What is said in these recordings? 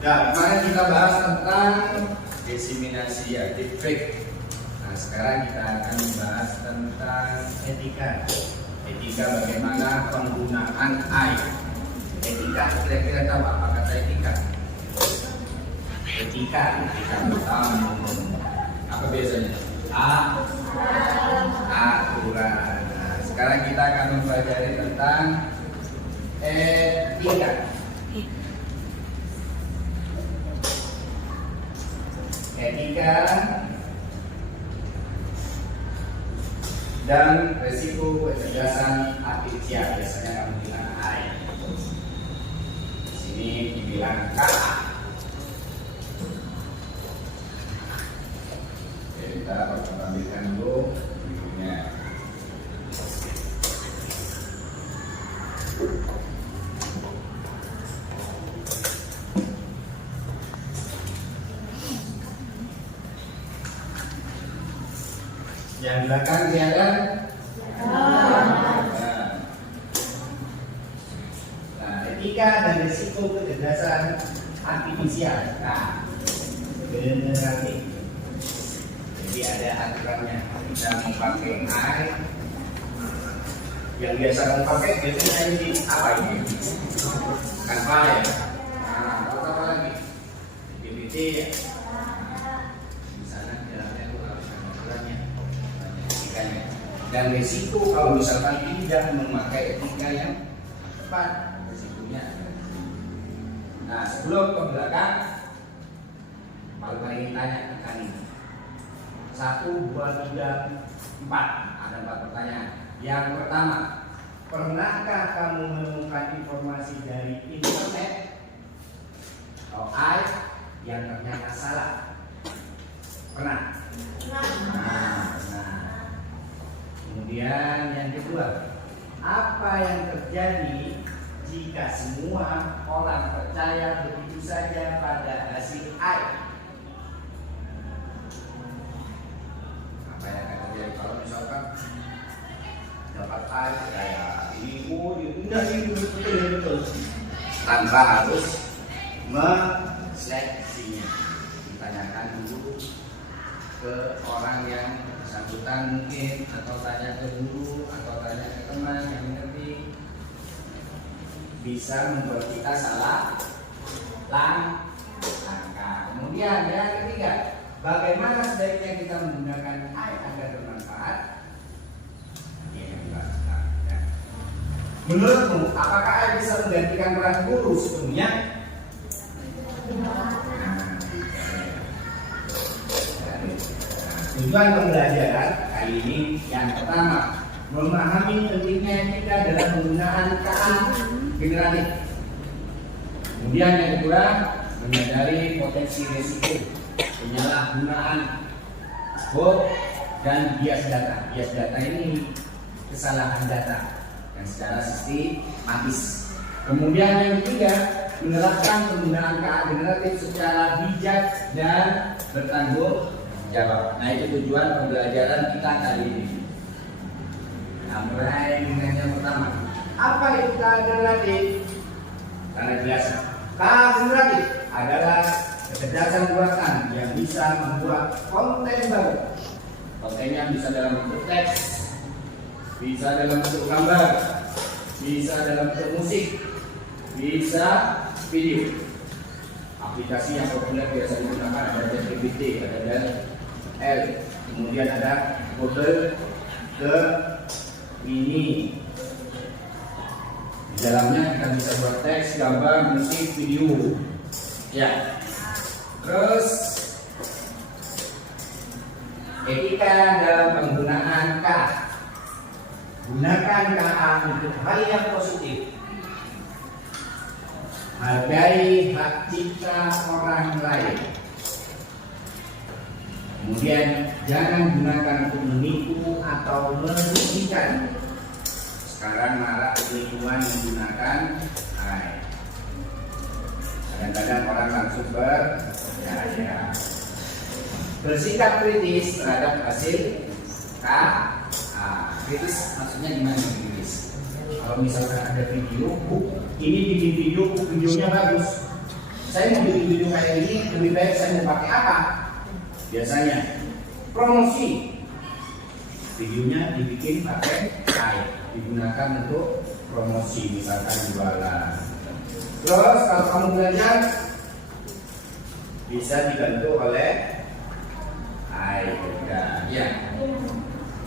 Ya, kemarin kita bahas tentang diseminasi artifak. Nah, sekarang kita akan membahas tentang etika. Etika bagaimana penggunaan air. Etika, kira-kira tahu apa kata etika? Etika pertama apa biasanya? Aturan. Nah, sekarang kita akan mempelajari tentang etika. Etika dan resiko kecerdasan artifisial, biasanya kamu bilang AI. Di sini dibilang KA. Oke, kita ambilkan dulu videonya. Yang belakang kelihatan? Nah, etika dan risiko kecerdasan artifisial. Nah, generatif. Jadi ada aturannya. Kita memakai air. Yang biasa kamu pakai biasanya ini apa ini? Kanva ya. Nah, apa lagi? GPT ya. Dan risiko kalau misalkan tidak memakai etika yang tepat, risikonya. Nah, sebelum ke belakang, kalau ingin tanya kan ini 1, 2, 3, 4, ada 4 pertanyaan. Yang pertama, pernahkah kamu menemukan informasi dari internet atau air yang ternyata salah? Pernah? Kemudian yang kedua, apa yang terjadi jika semua orang percaya begitu saja pada hasil air? Apa yang akan terjadi kalau misalkan dapat air kayak ini, ini betul, tanpa harus menseleksinya? Ditanyakan dulu ke orang yang bersangkutan mungkin, atau tanya ke guru, atau tanya ke teman yang mengerti, bisa membuat kita salah langkah. Kemudian yang ketiga, bagaimana sebaiknya kita menggunakan air agar bermanfaat? Menurutmu, apakah air bisa menggantikan peran guru sebelumnya? Tujuan pembelajaran kali ini yang pertama, memahami pentingnya etika dalam penggunaan KA generatif. Kemudian yang kedua, menyadari potensi risiko penyalahgunaan bot dan bias data. Bias data ini kesalahan data yang secara sistematis. Kemudian yang ketiga, menerapkan penggunaan KA generatif secara bijak dan bertanggung jawab. Nah, itu tujuan pembelajaran kita kali ini. Nah, mulai dengan yang pertama, apa itu KA generatif? Karena jelas, KA generatif adalah kecerdasan buatan yang bisa membuat konten baru. Kontennya bisa dalam bentuk teks, bisa dalam bentuk gambar, bisa dalam bentuk musik, bisa video. Aplikasi yang populer biasa digunakan ada ChatGPT, ada L, kemudian ada Google Gemini. Di dalamnya kita bisa buat teks, gambar, musik, video. Ya. Terus etika dalam penggunaan KA. Gunakan KA untuk hal yang positif. Hargai hak cipta orang lain. Kemudian jangan gunakan untuk menipu atau merugikan. Sekarang marak penipuan menggunakan air. Kadang-kadang orang langsung berpercaya. Bersikap kritis terhadap hasil KA. Kritis maksudnya gimana kritis? Kalau misalkan ada video, ini bikin video, videonya bagus, Saya mau bikin video kayak ini, lebih baik saya mau pakai apa? Biasanya promosi. Videonya dibikin pakai AI, digunakan untuk promosi, misalkan jualan. Terus kalau kamu belajar bisa dibantu oleh AI juga, ya.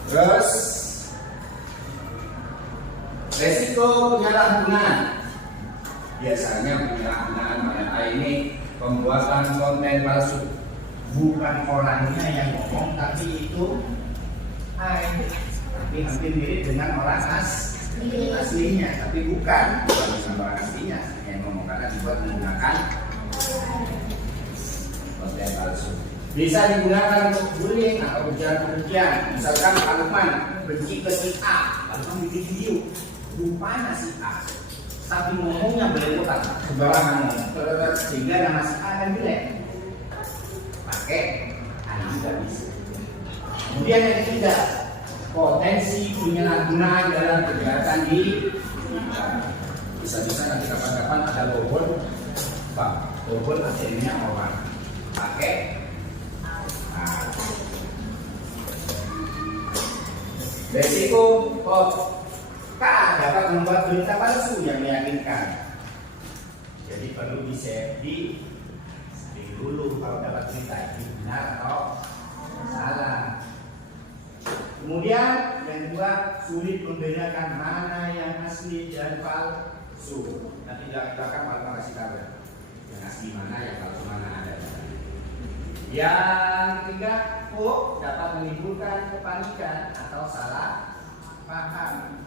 Terus resiko penyalahgunaan. Biasanya penyalahgunaan oleh AI ini pembuatan konten palsu. Bukan orangnya yang ngomong, tapi itu AI. Tapi hampir mirip dengan orang aslinya, tapi bukan dengan orang aslinya yang ngomong, karena dibuat menggunakan konten palsu. Bisa digunakan untuk bullying atau ujian-ujian. Misalkan Pak Lukman benci ke si A, lalu kamu bikin video rupanya si A, tapi ngomongnya belepotan, sembarangan ngomong, sehingga nama si A akan jelek. Pakai AI juga bisa. Kemudian yang ketiga, potensi penyalahgunaan dalam kegiatan di bisa-bisa nanti kapan-kapan ada robot, Pak, robot akhirnya orang pakai. Resiko dapat membuat berita palsu yang meyakinkan. Jadi perlu di-share dulu kalau dapat berita ini benar atau salah. Kemudian yang kedua, sulit membedakan mana yang asli dan palsu. Nanti belakang Pak kasih tahu yang asli mana, yang palsu mana ada. Yang ketiga, hoax dapat menimbulkan kepanikan atau salah paham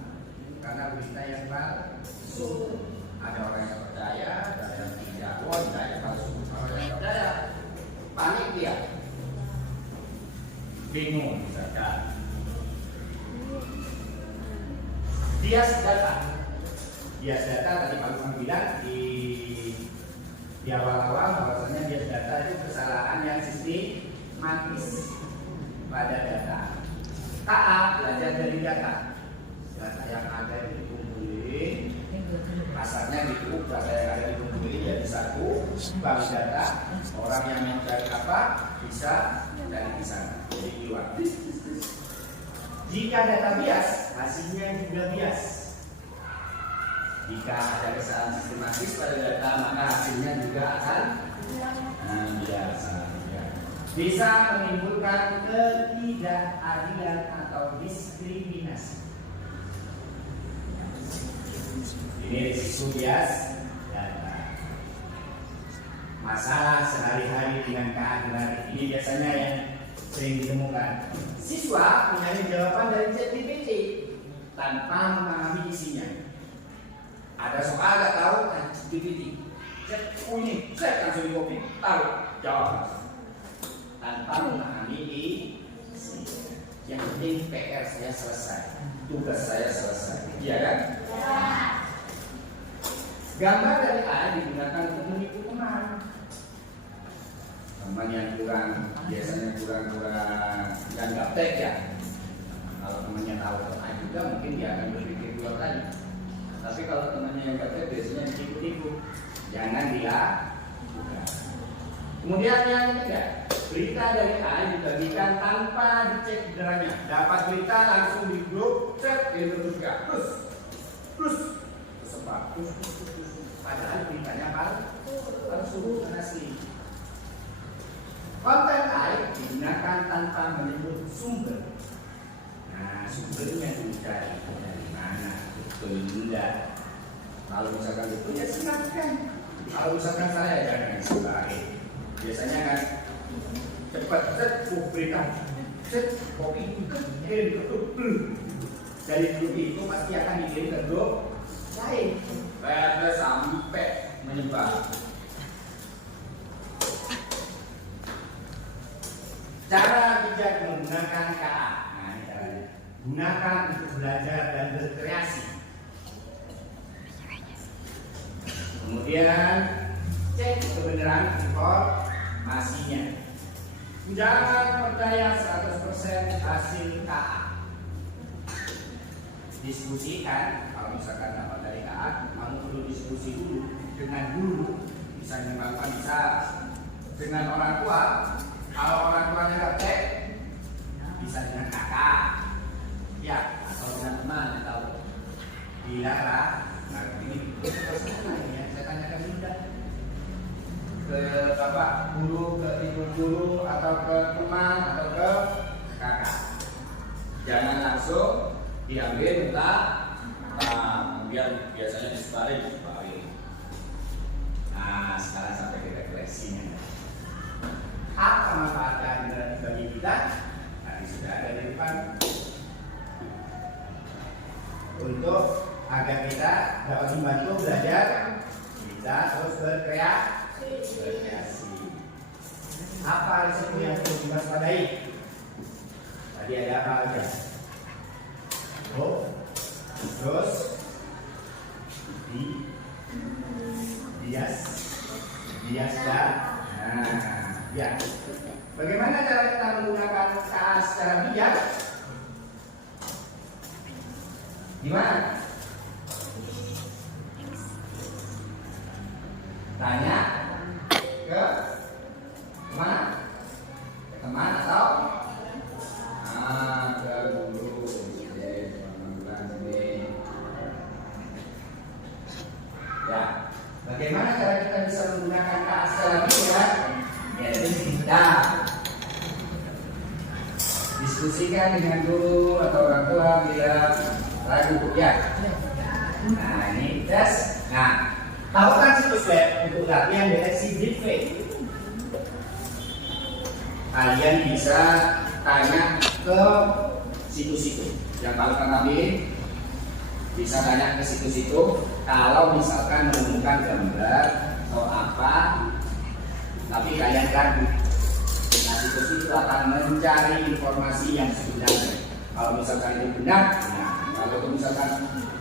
karena berita yang palsu. Ada orang yang percaya, ada yang tidak. Ada yang palsu. Orang yang percaya panik dia, bingung misalkan. Bias data tadi Pak Lukman bilang di awal-awal bahwasanya bias data itu kesalahan yang sistematis pada data. KA belajar dari data yang ada dikumpulin, pasarnya data yang ada dikumpulin jadi satu bank data. Orang yang mencari apa bisa dari di sana, jadi keluar. Jika data bias, hasilnya juga bias. Jika ada kesalahan sistematis pada data, maka hasilnya juga akan bias. Bisa menimbulkan ketidakadilan atau diskriminasi. Ini risiko bias data. Masalah sehari-hari dengan keadilan ini biasanya yang sering ditemukan. Siswa mencari jawaban dari ChatGPT tanpa memahami isinya. Ada soal nggak tahu, ChatGPT. Ini, saya langsung di copy, tahu jawab tanpa memahami isinya. Yang penting PR saya selesai, tugas saya selesai. Iya kan? Ya. Gambar dari AI digunakan untuk menipu teman. Teman yang biasanya kurang dan gaptek ya. Kalau temannya tahu AI juga mungkin dia akan berpikir dua kali. Tapi kalau temannya yang gaptek biasanya tipu-tipu. Jangan dilakukan. Kemudian yang ketiga, berita dari AI dibagikan tanpa dicek kebenarannya. Dapat berita langsung di grup chat juga. Terus tersebar. Padahal beritanya palsu dan asli. Konten AI digunakan tanpa menyebut sumber. Nah, sumbernya dicari dari mana? Betul enggak? Kalau misalkan itu ya silakan. Kalau misalkan saya jangan sebagai. Biasanya kan cepat berita, kopi dari grup itu pasti akan dikirim ke grup lain. Sampai menyebar. Cara bijak menggunakan KA. Nah, ini caranya. Gunakan untuk belajar dan berkreasi. Kemudian cek kebenaran informasinya. Jangan percaya 100% hasil KA. Diskusikan. Kalau misalkan dapat dari KA, kamu perlu diskusi dulu dengan guru. bisa menyumbangkan, bisa dengan orang tua. Kalau orang tuanya gaptek, bisa dengan kakak, ya, atau dengan teman atau bilang lah. Nah, ini ya, saya tanyakan juga ke bapak guru, ke ibu guru, atau ke teman, atau ke kakak. Jangan langsung diambil mentah, kemudian biasanya disebarin. Nah, sekarang sampai ke refleksinya. Apa manfaat kehadiran bagi kita? Tadi sudah ada di depan. Untuk agar kita dapat membantu belajar, kita terus berkreasi. Apa risiko yang perlu diwaspadai? Tadi ada apa aja? Oh, terus bias dan ya. Bagaimana cara kita menggunakan KA secara bijak? Gimana? Tanya ke mana? Ke teman atau ke guru? Ya. Bagaimana cara kita bisa menggunakan KA secara bijak? Ya, kita diskusikan dengan guru atau orang tua bila ragu, ya. Nah, ini tes. Nah, tahu kan situs web untuk latihan deteksi deepfake? Kalian bisa tanya ke situs-situs yang kalian ambil. Bisa tanya ke situs itu kalau misalkan menemukan gambar atau apa, tapi kalian ragu. Nah, situs itu akan mencari informasi yang sebenarnya. Kalau misalkan itu benar, nah, kalau itu misalkan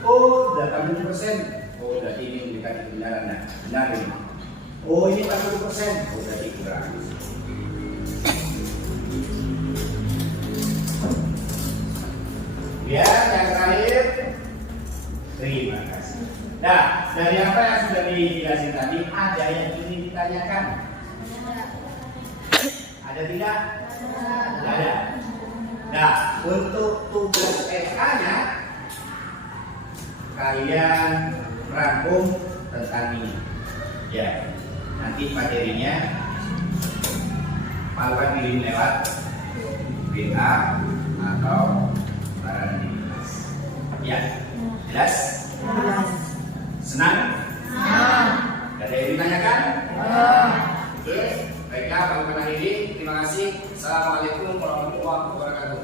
80%, berarti ini memberikan kebenaran. Nah, benar ini. Ini 40%, berarti kurang. Ya, yang terakhir, terima kasih. Nah, dari apa yang sudah dijelasin tadi, ada yang ingin ditanyakan? Ada tidak? Tidak ada. Nah, untuk tugas FA-nya, kalian rangkum tentang ini. Ya, nanti materinya Pak kirim lewat WA atau barang di kelas. Ya, jelas? Jelas. Senang? Senang. Ada yang ditanyakan? Oke, baiklah Pak ini. Terima kasih. Assalamualaikum warahmatullahi wabarakatuh.